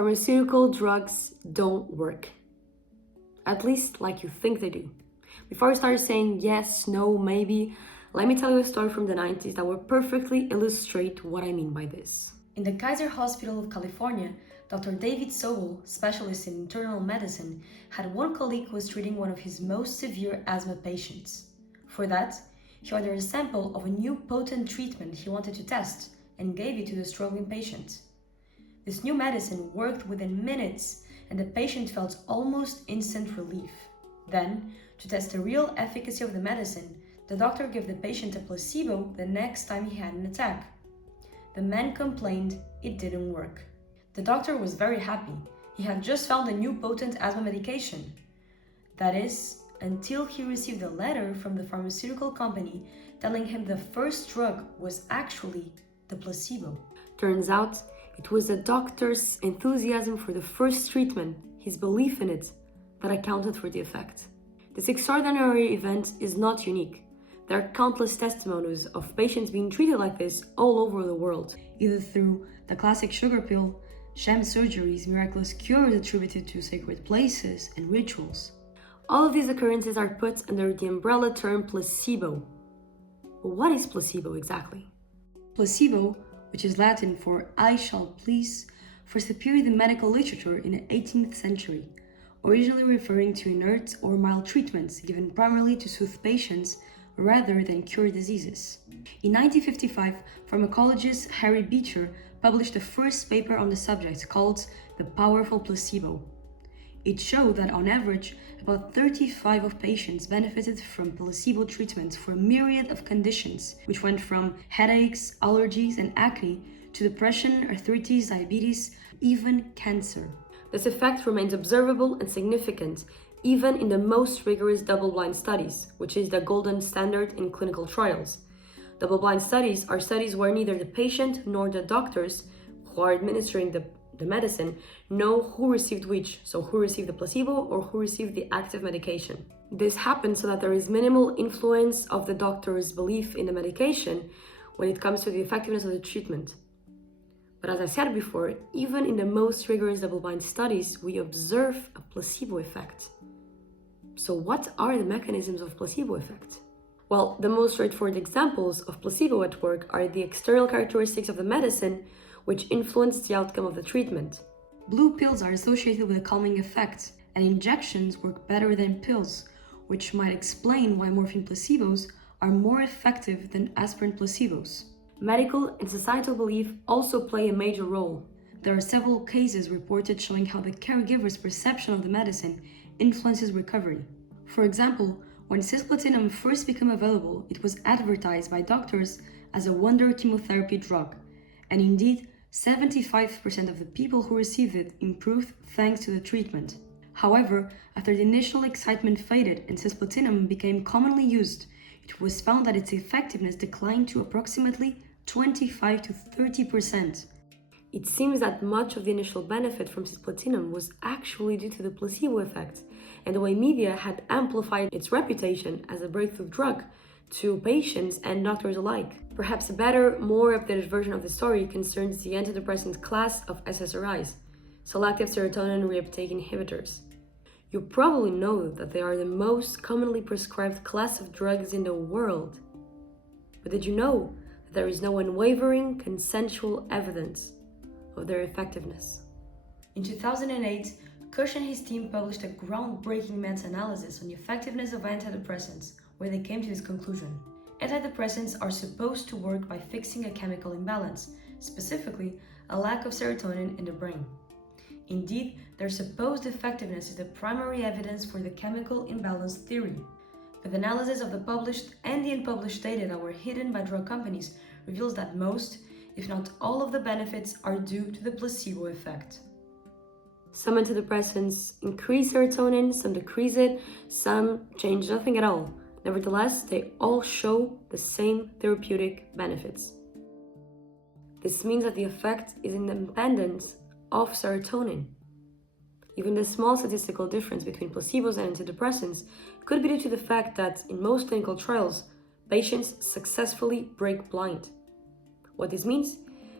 Pharmaceutical drugs don't work. At least like you think they do. Before I start saying yes, no, maybe, let me tell you a story from the 90s that will perfectly illustrate what I mean by this. In the Kaiser Hospital of California, Dr. David Sobel, specialist in internal medicine, had one colleague who was treating one of his most severe asthma patients. For that, he ordered a sample of a new potent treatment he wanted to test and gave it to the struggling patient. This new medicine worked within minutes and the patient felt almost instant relief. Then, to test the real efficacy of the medicine, the doctor gave the patient a placebo the next time he had an attack. The man complained it didn't work. The doctor was very happy. He had just found a new potent asthma medication. That is, until he received a letter from the pharmaceutical company telling him the first drug was actually the placebo. Turns out, it was the doctor's enthusiasm for the first treatment, his belief in it, that accounted for the effect. This extraordinary event is not unique. There are countless testimonies of patients being treated like this all over the world, either through the classic sugar pill, sham surgeries, miraculous cures attributed to sacred places, and rituals. All of these occurrences are put under the umbrella term placebo. But what is placebo exactly? Placebo, which is Latin for I shall please, first appeared in medical literature in the 18th century, originally referring to inert or mild treatments given primarily to soothe patients rather than cure diseases. In 1955, pharmacologist Harry Beecher published the first paper on the subject called The Powerful Placebo. It showed that on average, about 35% of patients benefited from placebo treatment for a myriad of conditions, which went from headaches, allergies, and acne to depression, arthritis, diabetes, even cancer. This effect remains observable and significant even in the most rigorous double-blind studies, which is the golden standard in clinical trials. Double-blind studies are studies where neither the patient nor the doctors who are administering the medicine know who received which, so who received the placebo or who received the active medication. This happens so that there is minimal influence of the doctor's belief in the medication when it comes to the effectiveness of the treatment. But as I said before, even in the most rigorous double-blind studies, we observe a placebo effect. So what are the mechanisms of placebo effect? Well, the most straightforward examples of placebo at work are the external characteristics of the medicine which influence the outcome of the treatment. Blue pills are associated with a calming effect, and injections work better than pills, which might explain why morphine placebos are more effective than aspirin placebos. Medical and societal belief also play a major role. There are several cases reported showing how the caregiver's perception of the medicine influences recovery. For example, when cisplatinum first became available, it was advertised by doctors as a wonder chemotherapy drug, and indeed, 75% of the people who received it improved thanks to the treatment. However, after the initial excitement faded and cisplatinum became commonly used, it was found that its effectiveness declined to approximately 25 to 30%. It seems that much of the initial benefit from cisplatinum was actually due to the placebo effect and the way media had amplified its reputation as a breakthrough drug to patients and doctors alike. Perhaps a better, more updated version of the story concerns the antidepressant class of SSRIs, selective serotonin reuptake inhibitors. You probably know that they are the most commonly prescribed class of drugs in the world. But did you know that there is no unwavering, consensual evidence of their effectiveness? In 2008, Kush and his team published a groundbreaking meta-analysis on the effectiveness of antidepressants, where they came to this conclusion. Antidepressants are supposed to work by fixing a chemical imbalance, specifically a lack of serotonin in the brain. Indeed, their supposed effectiveness is the primary evidence for the chemical imbalance theory. But the analysis of the published and the unpublished data that were hidden by drug companies reveals that most, if not all of the benefits are due to the placebo effect. Some antidepressants increase serotonin, some decrease it, some change nothing at all. Nevertheless, they all show the same therapeutic benefits. This means that the effect is independent of serotonin. Even the small statistical difference between placebos and antidepressants could be due to the fact that in most clinical trials, patients successfully break blind. What this means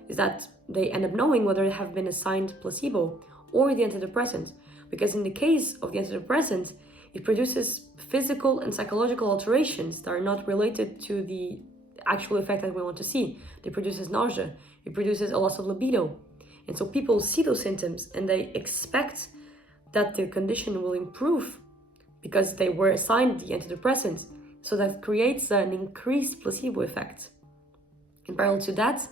is that they end up knowing whether they have been assigned placebo or the antidepressant. Because in the case of the antidepressant, it produces physical and psychological alterations that are not related to the actual effect that we want to see. It produces nausea, it produces a loss of libido. And so people see those symptoms and they expect that the condition will improve because they were assigned the antidepressants. So that creates an increased placebo effect. In parallel to that,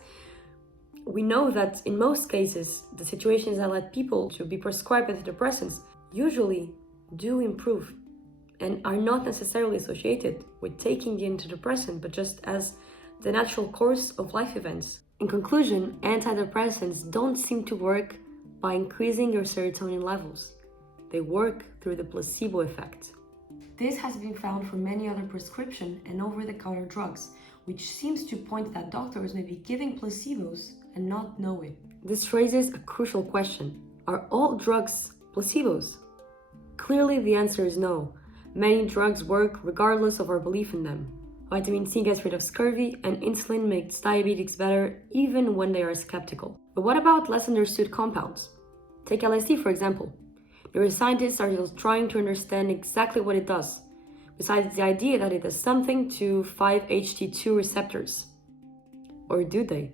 we know that in most cases, the situations that led people to be prescribed antidepressants usually do improve and are not necessarily associated with taking the antidepressant, but just as the natural course of life events. In conclusion, antidepressants don't seem to work by increasing your serotonin levels. They work through the placebo effect. This has been found for many other prescription and over-the-counter drugs, which seems to point that doctors may be giving placebos and not know it. This raises a crucial question. Are all drugs placebos? Clearly the answer is no. Many drugs work regardless of our belief in them. Vitamin C gets rid of scurvy and insulin makes diabetics better even when they are skeptical. But what about less understood compounds? Take LSD for example. Neuroscientists are still trying to understand exactly what it does, besides the idea that it does something to 5-HT2 receptors. Or do they?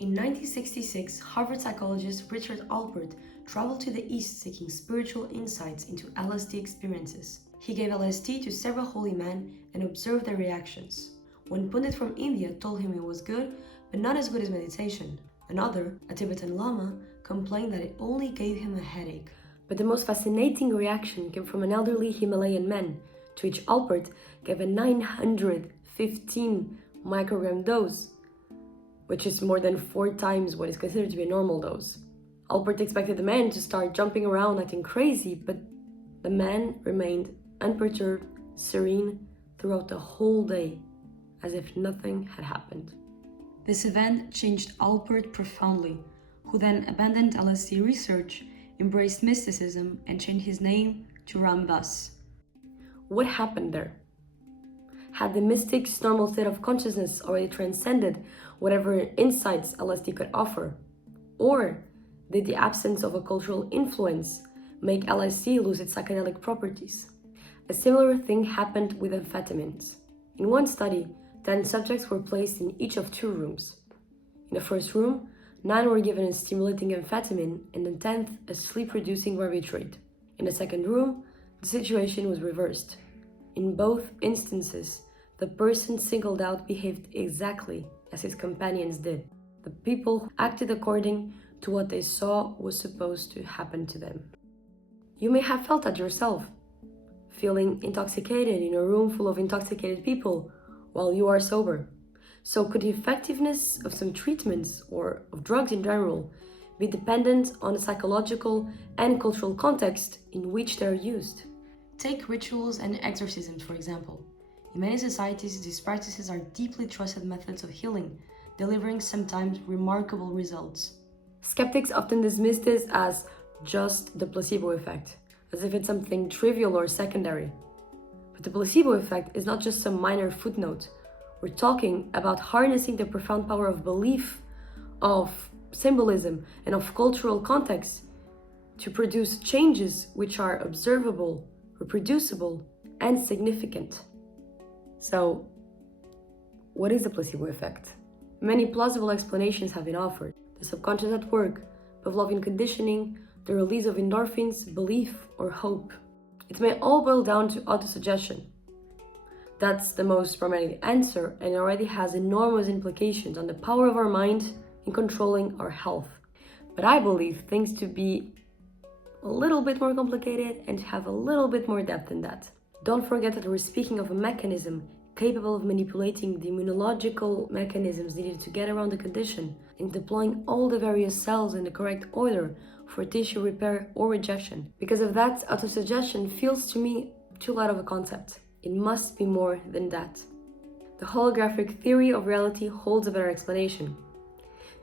In 1966, Harvard psychologist Richard Alpert traveled to the East seeking spiritual insights into LSD experiences. He gave LSD to several holy men and observed their reactions. One Pundit from India told him it was good, but not as good as meditation. Another, a Tibetan Lama, complained that it only gave him a headache. But the most fascinating reaction came from an elderly Himalayan man, to which Alpert gave a 915 microgram dose, which is more than 4 times what is considered to be a normal dose. Alpert expected the man to start jumping around acting crazy, but the man remained unperturbed, serene throughout the whole day, as if nothing had happened. This event changed Alpert profoundly, who then abandoned LSD research, embraced mysticism, and changed his name to Ram Dass. What happened there? Had the mystic's normal state of consciousness already transcended whatever insights LSD could offer? Or did the absence of a cultural influence make LSD lose its psychedelic properties? A similar thing happened with amphetamines. In one study, 10 subjects were placed in each of 2 rooms. In the first room, 9 were given a stimulating amphetamine and the 10th a sleep-reducing barbiturate. In the second room, the situation was reversed. In both instances, the person singled out behaved exactly as his companions did. The people who acted according to what they saw was supposed to happen to them. You may have felt that yourself, feeling intoxicated in a room full of intoxicated people while you are sober. So could the effectiveness of some treatments or of drugs in general be dependent on the psychological and cultural context in which they are used? Take rituals and exorcisms, for example. In many societies, these practices are deeply trusted methods of healing, delivering sometimes remarkable results. Skeptics often dismiss this as just the placebo effect, as if it's something trivial or secondary. But the placebo effect is not just some minor footnote. We're talking about harnessing the profound power of belief, of symbolism, and of cultural context to produce changes which are observable, reproducible, and significant. So, what is the placebo effect? Many plausible explanations have been offered. The subconscious at work, Pavlovian conditioning, the release of endorphins, belief, or hope. It may all boil down to autosuggestion. That's the most pragmatic answer and already has enormous implications on the power of our mind in controlling our health. But I believe things to be a little bit more complicated and to have a little bit more depth in that. Don't forget that we're speaking of a mechanism capable of manipulating the immunological mechanisms needed to get around the condition and deploying all the various cells in the correct order for tissue repair or rejection. Because of that, autosuggestion feels to me too light of a concept. It must be more than that. The holographic theory of reality holds a better explanation.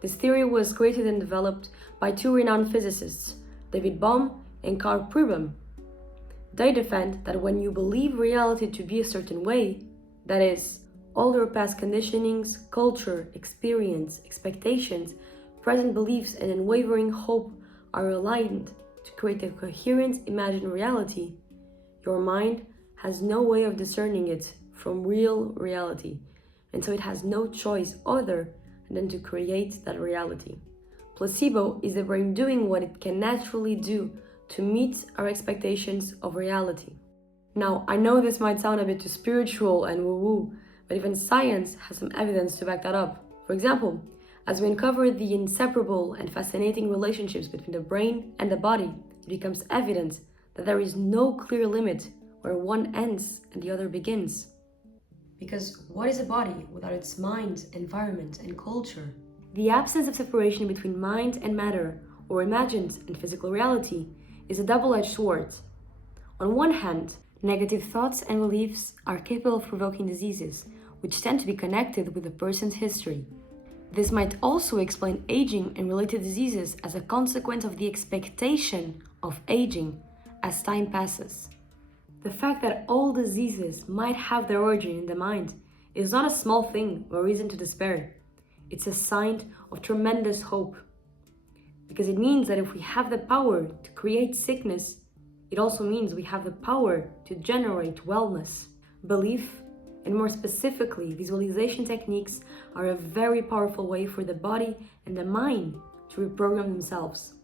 This theory was created and developed by 2 renowned physicists, David Bohm and Carl Pribram. They defend that when you believe reality to be a certain way, that is, all your past conditionings, culture, experience, expectations, Present beliefs and unwavering hope are aligned to create a coherent imagined reality. Your mind has no way of discerning it from real reality, and so it has no choice other than to create that reality. Placebo is the brain doing what it can naturally do to meet our expectations of reality. Now, I know this might sound a bit too spiritual and woo-woo, but even science has some evidence to back that up. For example, as we uncover the inseparable and fascinating relationships between the brain and the body, it becomes evident that there is no clear limit where one ends and the other begins. Because what is a body without its mind, environment, and culture? The absence of separation between mind and matter, or imagined and physical reality, is a double-edged sword. On one hand, negative thoughts and beliefs are capable of provoking diseases, which tend to be connected with a person's history. This might also explain aging and related diseases as a consequence of the expectation of aging as time passes. The fact that all diseases might have their origin in the mind is not a small thing or reason to despair. It's a sign of tremendous hope. Because it means that if we have the power to create sickness, it also means we have the power to generate wellness. Belief, and more specifically, visualization techniques are a very powerful way for the body and the mind to reprogram themselves.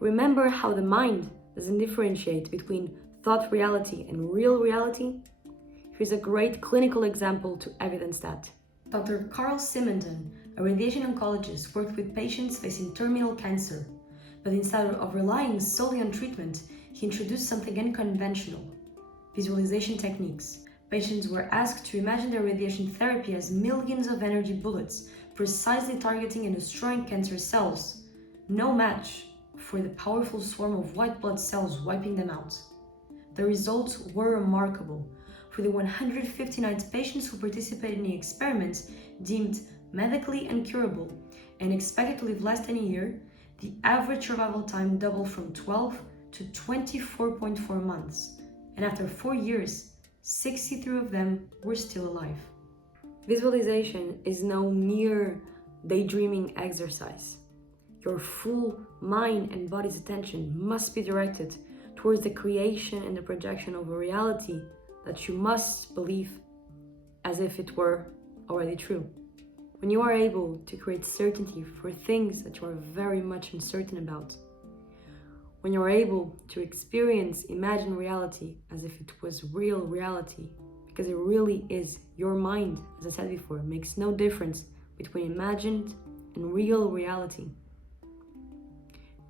Remember how the mind doesn't differentiate between thought reality and real reality? Here's a great clinical example to evidence that. Dr. Carl Simondon, a radiation oncologist, worked with patients facing terminal cancer, but instead of relying solely on treatment, he introduced something unconventional: visualization techniques. Patients were asked to imagine their radiation therapy as millions of energy bullets, precisely targeting and destroying cancer cells, no match for the powerful swarm of white blood cells wiping them out. The results were remarkable. For the 159 patients who participated in the experiment, deemed medically incurable and expected to live less than a year, the average survival time doubled from 12 to 24.4 months, and after 4 years, 63 of them were still alive. Visualization is no mere daydreaming exercise. Your full mind and body's attention must be directed towards the creation and the projection of a reality that you must believe as if it were already true. When you are able to create certainty for things that you are very much uncertain about, when you are able to experience imagined reality as if it was real reality, because it really is, your mind, as I said before, makes no difference between imagined and real reality,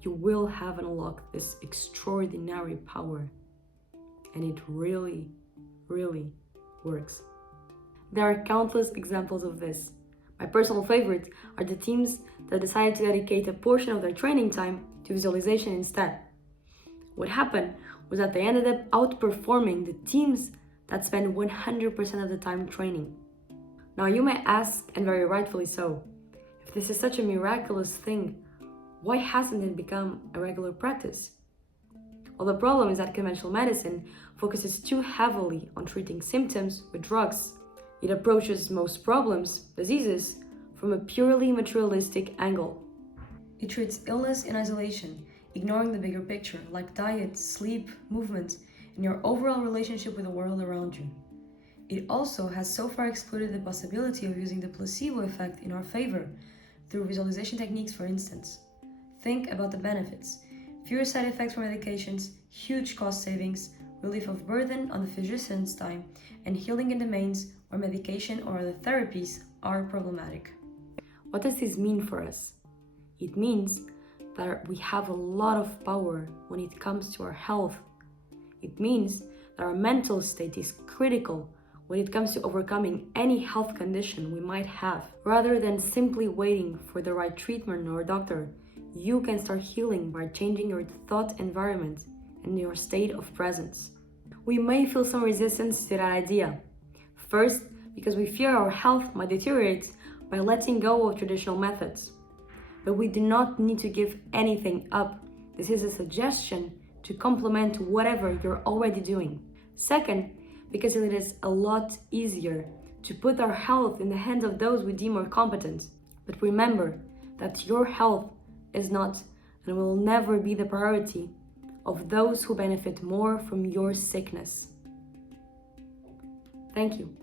you will have unlocked this extraordinary power, and it really works. There are countless examples of this. My personal favorite are the teams that decided to dedicate a portion of their training time to visualization instead. What happened was that they ended up outperforming the teams that spend 100% of the time training. Now you may ask, and very rightfully so, if this is such a miraculous thing, why hasn't it become a regular practice? Well, the problem is that conventional medicine focuses too heavily on treating symptoms with drugs. It approaches most problems, diseases, from a purely materialistic angle. It treats illness in isolation, ignoring the bigger picture, like diet, sleep, movement, and your overall relationship with the world around you. It also has so far excluded the possibility of using the placebo effect in our favor, through visualization techniques, for instance. Think about the benefits: fewer side effects from medications, huge cost savings, relief of burden on the physician's time, and healing in domains where medication or other therapies are problematic. What does this mean for us? It means that we have a lot of power when it comes to our health. It means that our mental state is critical when it comes to overcoming any health condition we might have. Rather than simply waiting for the right treatment or doctor, you can start healing by changing your thought environment and your state of presence. We may feel some resistance to that idea. First, because we fear our health might deteriorate by letting go of traditional methods. But we do not need to give anything up. This is a suggestion to complement whatever you're already doing. Second, because it is a lot easier to put our health in the hands of those we deem more competent. But remember, that your health is not and will never be the priority of those who benefit more from your sickness. Thank you.